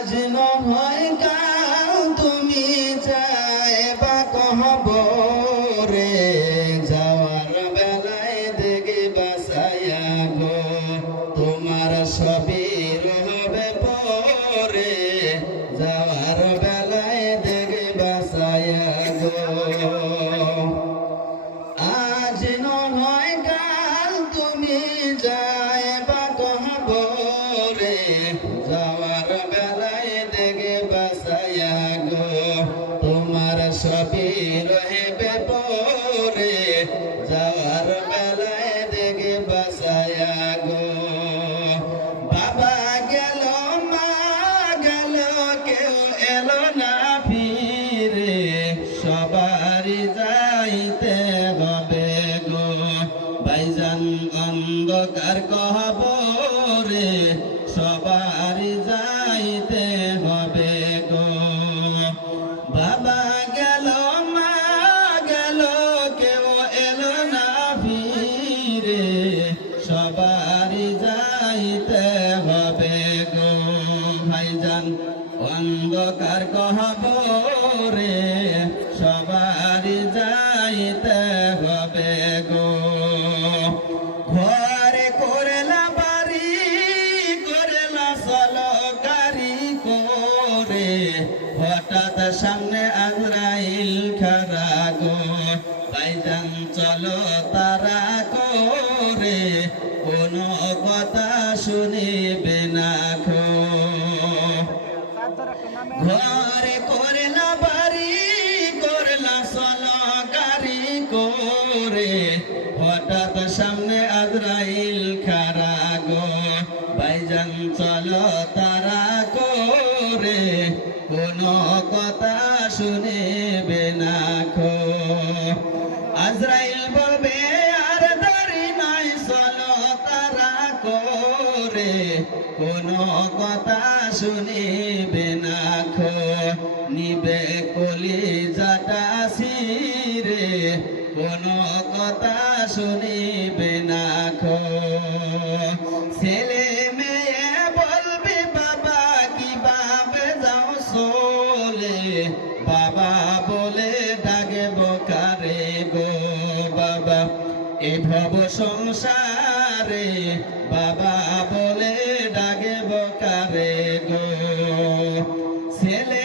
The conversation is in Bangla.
আজ নহয় কাল তুমি যাইবা কহবরে, যাওয়ার বেলায় দেখে বাসায়া গো তোমার সবই রবে পরে, যাওয়ার বেলায় দেখে বাসায়া গো। আজ নহয় কাল তুমি যাইবা কহবরে, যাওয়ার বেলায় দেখে বাসায়া গো তোমার সবই রহিবে পরে, যাওয়ার বেলায় দেখে বাসায়া গো। বাবা গেল মা গেল কেউ এলো না ফিরে, সবারই যাইতে হবে গো ভাইজান অন্ধকার কবরে, সবারই যাইতে হবে গো। বাবা গেল মা গেল কেউ এলো না ফিরে, সবারই যাইতে হবে গো ভাইজান অন্ধকার কবরে, সবারই যাইতে হবে গো। ঘরে করলা বাড়ি করলা সলকারি করে, হঠাৎ সামনে আজরাইল খারা গো ভাইজান চলো তারা করে, কোনো কথা শুনিবে না খো। ঘরে করলা বাড়ি করলা সলকারি করে, হঠাৎ সামনে আজরাইল খারা গো ভাইজান চলো তারা করে, কোনো কথা শুনিবে না খো। আজরাইল বলবে আর দাড়ি নাই চলো তারা করে, কোনো কথা শুনিবে না খো। নিবে কলিজাটা ছিঁড়ে, কোনো কথা শুনিবে না খো। ছেলে মেয়ে বলবে বাবা কিভাবে যাও চলে, বাবা বলে ডাকে বকারে গো বাবা এ ভব সংসারে, বাবা বলে ডাকে বকারে গো। ছেলে